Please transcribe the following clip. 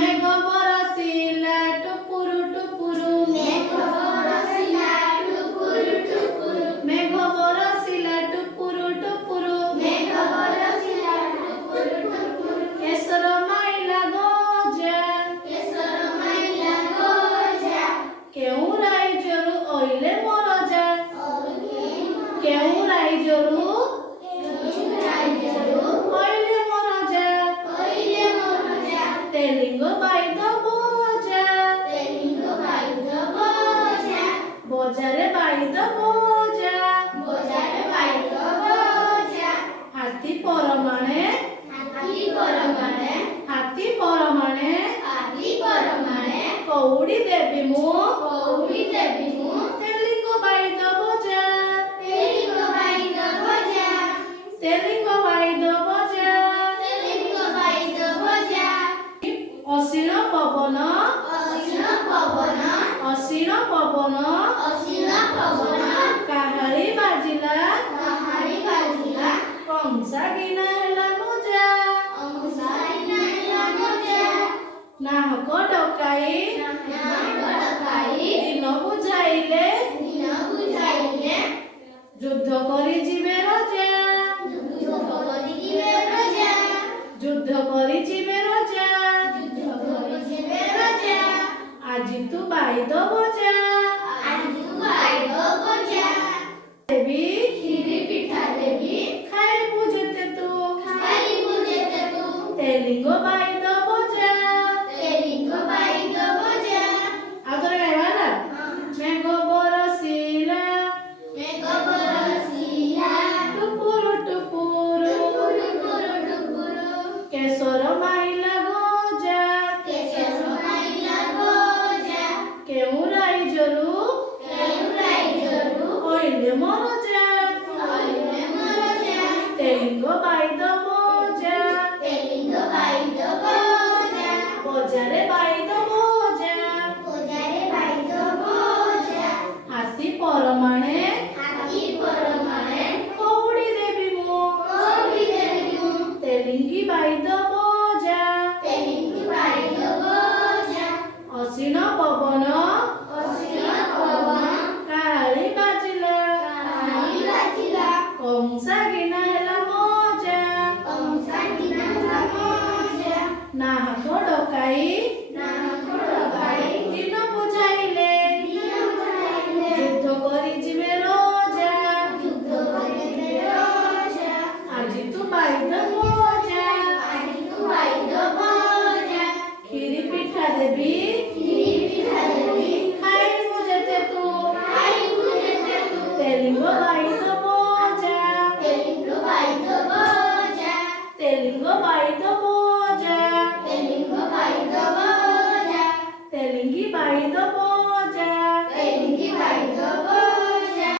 मेघ बरसिला टुपुरु टुपुरु मेघ बरसिला टुपुरु टुपुरु मेघ बरसिला टुपुरु टुपुरु मेघ बरसिला टुपुरु टुपुरु केसर माइला गजा केउ राइजरु ओइले मोरजा केउ राइजरु ओइले मोरजा तेलिंग बाइद बोजा बजारे बाइद बोजा हाथी परमाणे कौड़ी देवी मु तेलिंग बाइद बोजा तेलिंग बाइद बोजा असीन पवन काहारी बाजिला कंसा गिना हेला मोजा नाहक डकाई दिन बुझाइले युद्ध करी जीवे रजा আজি तू बाइद बजा देवी खाई बुझते तू तेलिंग बाइद बजा आदर गाइबाना मेघ बरसिला टुपुरु टुपुरु केसर माइला गजा केउ राइजरु ओइले मोरजा तेलिंग बाइद बोजा बजारे बाइद बोजा हाथी परमाणे कौड़ी देवी मु तेलिंगी बाइद बोजा असीन पवन काली बाजिला कंसा गिना हेला मोजा नाहक डकाई दिन बुझाइले युद्ध करी जीवे रजा আজি तू बाइद